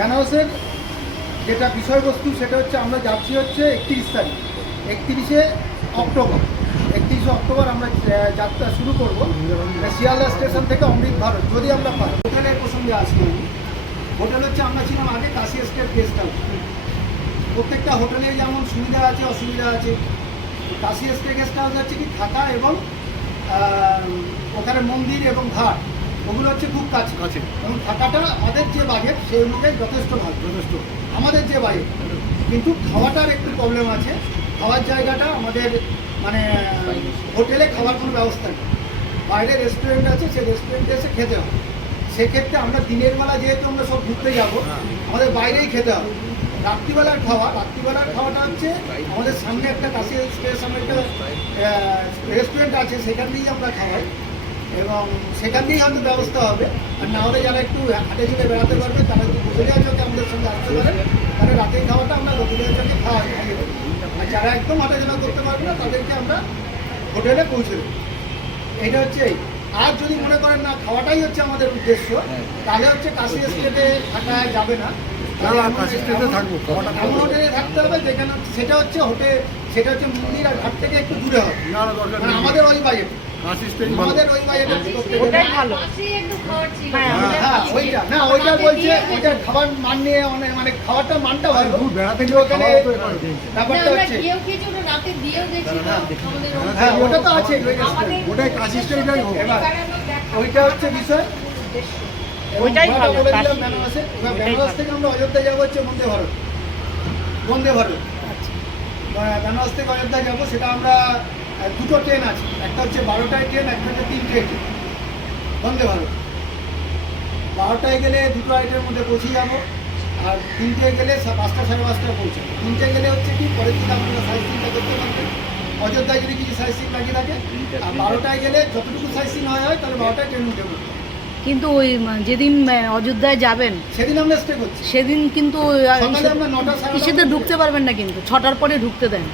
বেনারসের যেটা বিষয়বস্তু সেটা হচ্ছে আমরা যাচ্ছি হচ্ছে 31 তারিখ, 31শে অক্টোবর। 31শে অক্টোবর আমরা যাত্রা শুরু করবো শিয়ালদা স্টেশন থেকে অমৃত ভারত, যদি আমরা পাই। হোটেলের প্রসঙ্গে আসছি আমি। হোটেল হচ্ছে আমরা ছিলাম আগে কাশি এস্টেট গেস্ট হাউস। প্রত্যেকটা হোটেলে যেমন সুবিধা আছে অসুবিধা আছে। কাশি এস্টেট গেস্ট হাউস হচ্ছে কি থাকা এবং ওখানে মন্দির এবং ঘাট ওগুলো হচ্ছে খুব কাছে এবং থাকাটা আমাদের যে বাজেট সেই অনুযায়ী যথেষ্ট ভালো, যথেষ্ট আমাদের যে বাজেট। কিন্তু খাওয়াটার একটু প্রবলেম আছে। খাওয়ার জায়গাটা আমাদের মানে হোটেলে খাওয়ার কোনো ব্যবস্থা নেই। বাইরে রেস্টুরেন্ট আছে, সেই রেস্টুরেন্টে এসে খেতে হবে। সেক্ষেত্রে আমরা দিনের বেলা যেহেতু আমরা সব ঘুরতে যাবো, আমাদের বাইরেই খেতে হবে। রাত্রিবেলার খাওয়াটা হচ্ছে আমাদের সামনে একটা কাশি স্টেশনে একটা রেস্টুরেন্ট আছে, সেখান দিয়েই আমরা খাওয়াই এবং সেখান দিয়েই হয়তো ব্যবস্থা হবে। আর না হলে যারা একটু হাটে ঝুটে বেড়াতে পারবে তারা একটু হোটেলের চোখে আমাদের সঙ্গে আসতে পারে, তাহলে রাতের খাওয়াটা আমরা হোটেলের চোখে খাওয়াই। আর যারা একদম হাঁটাচলা করতে পারবে না তাদেরকে আমরা হোটেলে পৌঁছে দেবো। এইটা হচ্ছে। আর যদি মনে করেন না খাওয়াটাই হচ্ছে আমাদের উদ্দেশ্য, তাহলে হচ্ছে কাশি এস্টেটে থাকা যাবে না, এমন হোটেলে থাকতে হবে যেখানে সেটা হচ্ছে মন্দির আর ঘাট থেকে একটু দূরে হবে। আমাদের ওই বাজেট, আমাদের ওই বাজেটে ওইটা বলছে ওইটা খাবার মান নিয়ে মানে খাবারটা মানটা ভালো, বেড়াতে গিয়ে ওখানে ব্যাপারটা হচ্ছে হ্যাঁ ওটা তো আছে, ওটাই কাশি স্টেশনটাই হোক। এবার ওইটা হচ্ছে বিষয়। ওইটাই ভালো বলে দিলাম বেনারসে। এবার বেনারস থেকে আমরা অযোধ্যা যাবো হচ্ছে বন্দে ভারত। বেনারস থেকে অযোধ্যা যাবো, সেটা আমরা দুটো ট্রেন আছে, একটা হচ্ছে 12টায় ট্রেন, একটা হচ্ছে 3টে ট্রেন বন্দে ভারত। 12টায় গেলে 2 আড়াইটের মধ্যে পৌঁছে যাবো, আর 3টে গেলে 5টা সাড়ে 5টায় পৌঁছে। 3টে গেলে হচ্ছে কি পরের দিকে আপনারা সাইট সিনটা করতে পারবেন অযোধ্যায় যদি কিছু সাইট সিন বাকি থাকে। আর 12টায় গেলে যতটুকু সাইট সিন হয় তাহলে 12টায় ট্রেন উঠে পড়বে। কিন্তু ওই যেদিন অযোধ্যায় যাবেন সেদিন আমরা স্টে করছি। সেদিন কিন্তু আমরা 9টা ইসেতে ঢুকতে পারবেন না, কিন্তু 6টার পরে ঢুকতে দেন।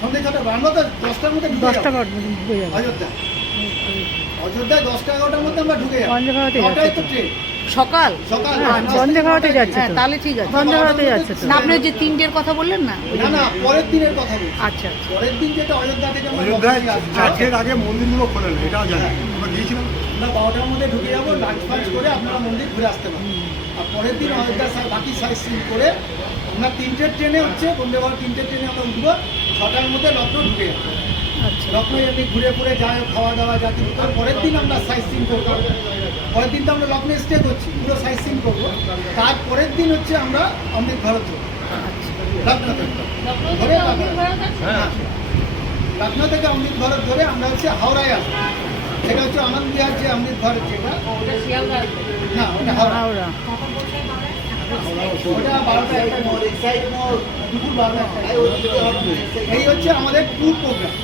সন্ধ্যে 6টা আমরা তো 10টার মধ্যে ঢুকে দশটা যাবো অযোধ্যায় 10টা 11টার মধ্যে আমরা ঢুকে যাবো। 9টায় তো ট্রেন সকাল বন্দে ভারতে যাচ্ছে হ্যাঁ, তাহলে ঠিক আছে। বন্দে ভারতে যাচ্ছে তো। না, আপনি যে 3টের কথা বললেন না, না পরের দিনের কথা বলছি। আচ্ছা পরের দিন যেটা অযোধ্যা থেকে আমরা অযোধ্যায় 4টের আগে মন্দিরগুলো খোলে না, এটাও জানি। আমরা গিয়েছিলাম আমরা 12টার মধ্যে ঢুকে যাবো, লাঞ্চ ফাঞ্চ করে আপনারা মন্দির ঘুরে আসতে পারেন। আর পরের দিন অযোধ্যা বাকি সাইট সিন করে আমরা 3টে ট্রেনে হচ্ছে বন্দে ভারত 3টে ট্রেনে আমরা উঠবো। 6টার মধ্যে লখনৌ ঢুকে যাবো। লখনৌ এমনি ঘুরে ঘুরে যাই খাওয়া দাওয়া যা কিছু, তার পরের দিন আমরা সাইট সিন করবো। পরের দিন তো আমরা লখনৌ স্টে করছি, পুরো সাইট সিন করবো। তারপরের দিন হচ্ছে আমরা অমৃত ভারত লখনৌ থেকে ধরে লখনৌ থেকে অমৃত ভারত ধরে আমরা হচ্ছে হাওড়ায় আসবো। সেটা হচ্ছে আনন্দ বিহার যে অমৃত ভারত যেটা না ওটা হাওড়া। ওটা 12টা দুপুর 12টা। এই হচ্ছে আমাদের ট্যুর প্রোগ্রাম।